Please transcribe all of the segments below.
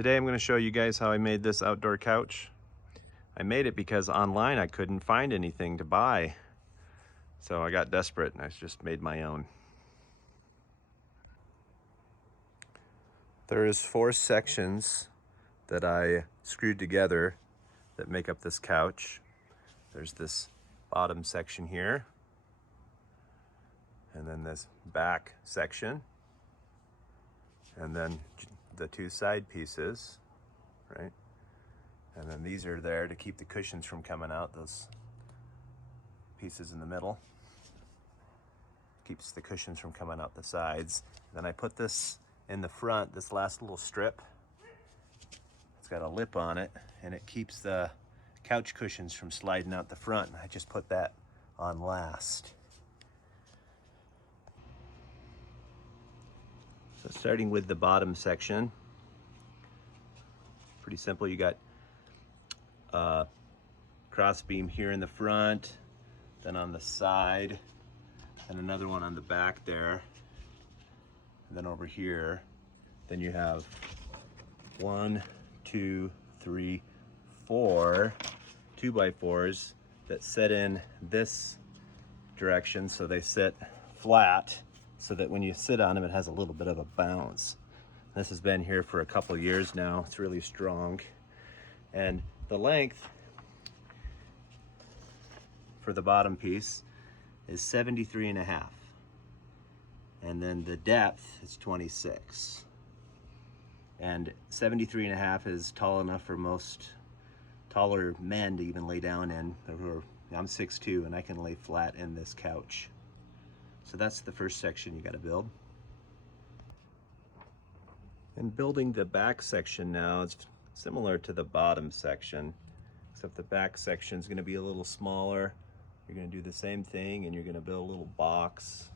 Today I'm going to show you guys how I made this outdoor couch. I made it because online I couldn't find anything to buy. So I got desperate and I just made my own. There's 4 sections that I screwed together that make up this couch. There's this bottom section here, and then this back section, and then the 2 side pieces, right? And then these are there to keep the cushions from coming out, those pieces in the middle. Keeps the cushions from coming out the sides. Then I put this in the front, this last little strip. It's got a lip on it, and it keeps the couch cushions from sliding out the front. I just put that on last. So starting with the bottom section, pretty simple. You got a cross beam here in the front, then on the side, and another one on the back there, and then over here. Then you have 1, 2, 3, 4 2x4s that set in this direction, so they sit flat, so that when you sit on them it has a little bit of a bounce. This has been here for a couple years now. It's really strong, and the length for the bottom piece is 73.5, and then the depth is 26, and 73.5 is tall enough for most taller men to even lay down in. I'm 6'2", and I can lay flat in this couch. So that's the first section you got to build. And building the back section now is similar to the bottom section, except the back section is going to be a little smaller. You're going to do the same thing, and you're going to build a little box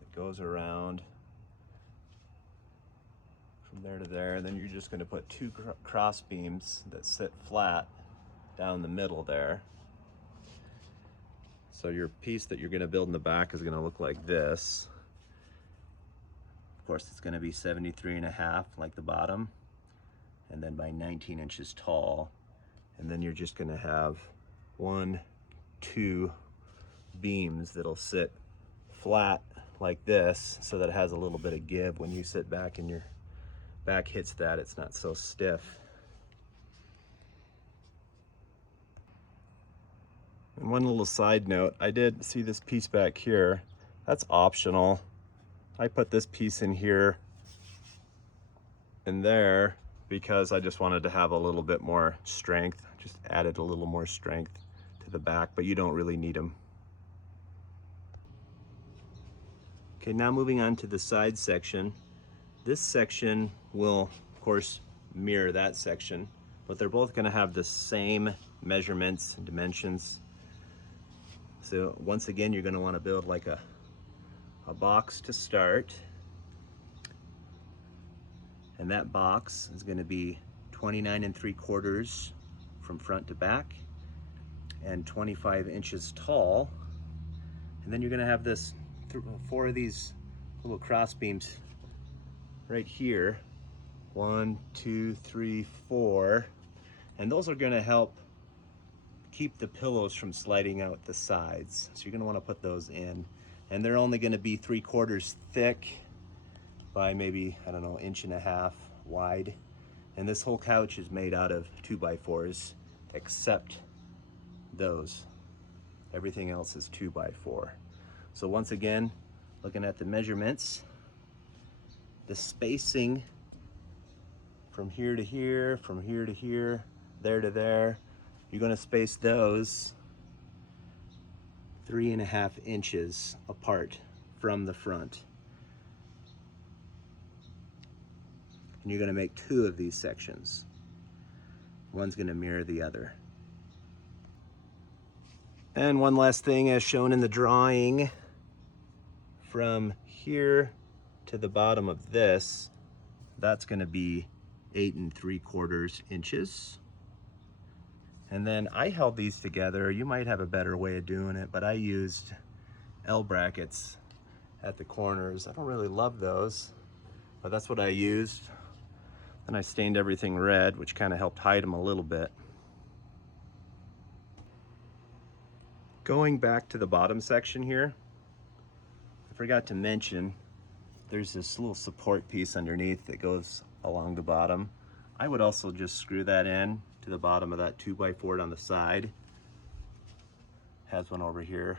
that goes around from there to there. And then you're just going to put 2 cross beams that sit flat down the middle there. So your piece that you're going to build in the back is going to look like this. Of course, it's going to be 73.5 like the bottom, and then by 19 inches tall. And then you're just going to have 1, 2 beams that'll sit flat like this, so that it has a little bit of give when you sit back and your back hits that. It's not so stiff. And one little side note, I did see this piece back here. That's optional. I put this piece in here and there because I just wanted to have a little bit more strength. Just added a little more strength to the back, but you don't really need them. Okay, now moving on to the side section. This section will, of course, mirror that section, but they're both going to have the same measurements and dimensions. So once again, you're going to want to build like a box to start. And that box is going to be 29 3/4 from front to back and 25 inches tall. And then you're going to have this 4 of these little cross beams right here. 1, 2, 3, 4. And those are going to help keep the pillows from sliding out the sides. So you're going to want to put those in. And they're only going to be 3/4 thick by maybe, I don't know, 1.5 inches wide. And this whole couch is made out of 2x4s, except those. Everything else is 2x4. So once again, looking at the measurements, the spacing from here to here, from here to here, there to there, you're going to space those 3.5 inches apart from the front. And you're going to make 2 of these sections. One's going to mirror the other. And one last thing, as shown in the drawing, from here to the bottom of this, that's going to be 8 3/4 inches. And then I held these together. You might have a better way of doing it, but I used L brackets at the corners. I don't really love those, but that's what I used. And I stained everything red, which kind of helped hide them a little bit. Going back to the bottom section here, I forgot to mention there's this little support piece underneath that goes along the bottom. I would also just screw that in to the bottom of that 2x4 on the side. Has one over here.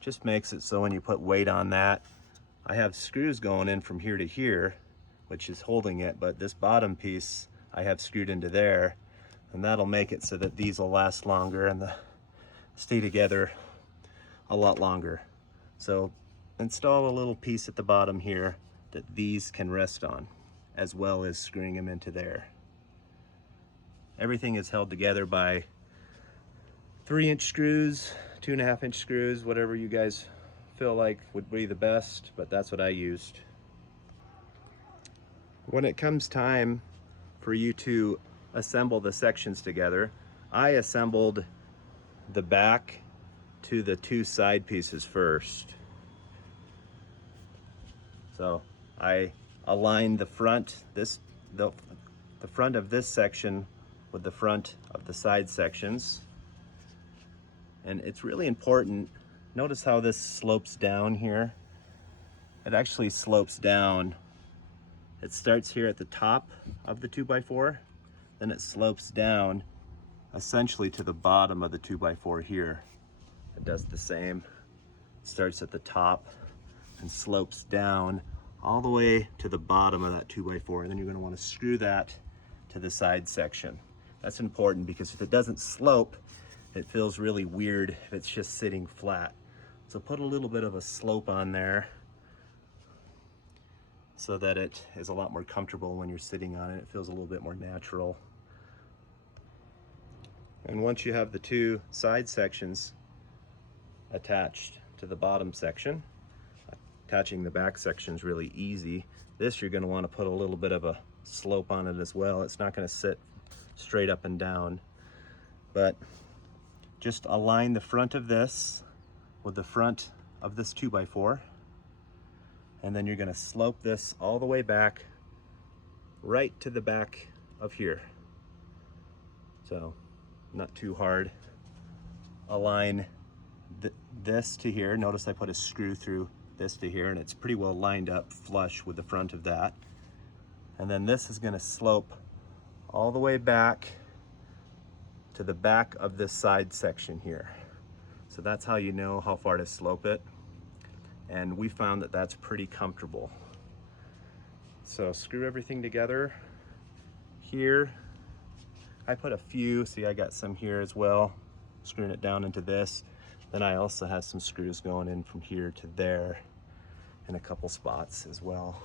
Just makes it so when you put weight on that, I have screws going in from here to here, which is holding it, but this bottom piece I have screwed into there, and that'll make it so that these will last longer and stay together a lot longer. So install a little piece at the bottom here that these can rest on, as well as screwing them into there. Everything is held together by 3-inch screws, 2.5-inch screws, whatever you guys feel like would be the best, but that's what I used. When it comes time for you to assemble the sections together, I assembled the back to the 2 side pieces first. So I aligned the front, the front of this section with the front of the side sections. And it's really important, notice how this slopes down here. It actually slopes down. It starts here at the top of the 2x4, then it slopes down essentially to the bottom of the 2x4 here. It does the same. It starts at the top and slopes down all the way to the bottom of that 2x4, and then you're going to want to screw that to the side section. That's important because if it doesn't slope, it feels really weird if it's just sitting flat. So put a little bit of a slope on there so that it is a lot more comfortable when you're sitting on it. It feels a little bit more natural. And once you have the 2 side sections attached to the bottom section, attaching the back section is really easy. This you're going to want to put a little bit of a slope on it as well. It's not going to sit straight up and down, but just align the front of this with the front of this 2x4, and then you're going to slope this all the way back right to the back of here. So not too hard. Align this to here. Notice I put a screw through this to here, and it's pretty well lined up flush with the front of that. And then this is going to slope all the way back to the back of this side section here. So that's how you know how far to slope it. And we found that that's pretty comfortable. So screw everything together here. I put a few, see I got some here as well, screwing it down into this. Then I also have some screws going in from here to there in a couple spots as well.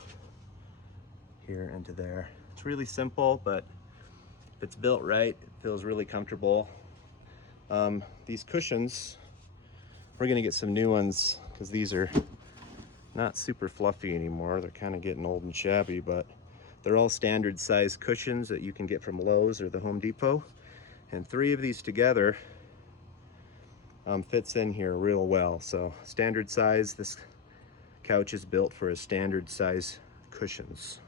Here into there. It's really simple, but if it's built right, it feels really comfortable. These cushions, we're gonna get some new ones because these are not super fluffy anymore. They're kind of getting old and shabby, but they're all standard size cushions that you can get from Lowe's or the Home Depot. And 3 of these together fits in here real well. So standard size, this couch is built for a standard size cushions.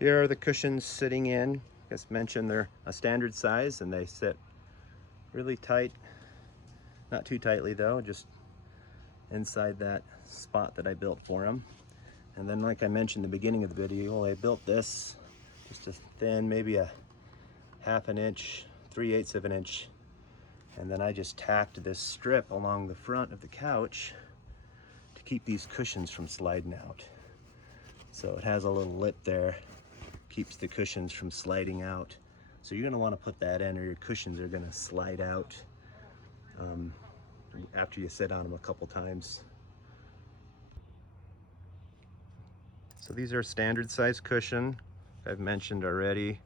Here are the cushions sitting in. As mentioned, they're a standard size and they sit really tight. Not too tightly though, just inside that spot that I built for them. And then like I mentioned in the beginning of the video, I built this just a thin, maybe a 1/2 inch, 3/8 of an inch. And then I just tacked this strip along the front of the couch to keep these cushions from sliding out. So it has a little lip there, keeps the cushions from sliding out. So you're gonna wanna put that in or your cushions are gonna slide out after you sit on them a couple times. So these are standard size cushion, I've mentioned already,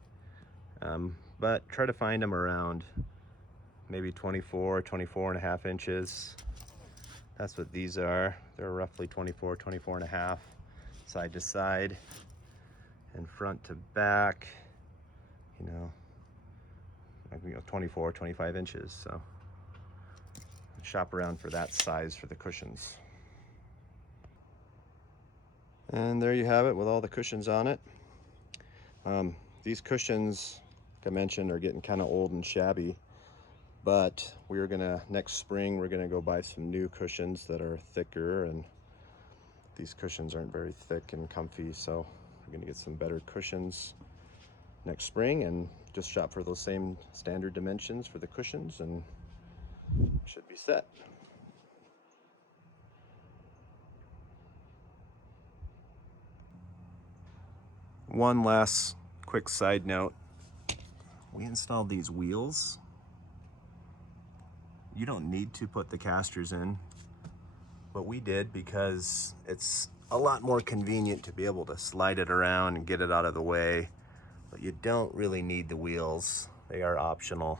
but try to find them around maybe 24.5 inches. That's what these are. They're roughly 24.5 side to side and front to back, 24-25 inches. So shop around for that size for the cushions. And there you have it with all the cushions on it. These cushions, like I mentioned, are getting kind of old and shabby, but we're gonna, next spring, we're gonna go buy some new cushions that are thicker, and these cushions aren't very thick and comfy, so we're gonna get some better cushions next spring and just shop for those same standard dimensions for the cushions and should be set. One last quick side note. We installed these wheels. You don't need to put the casters in, but we did because it's a lot more convenient to be able to slide it around and get it out of the way. But you don't really need the wheels. They are optional.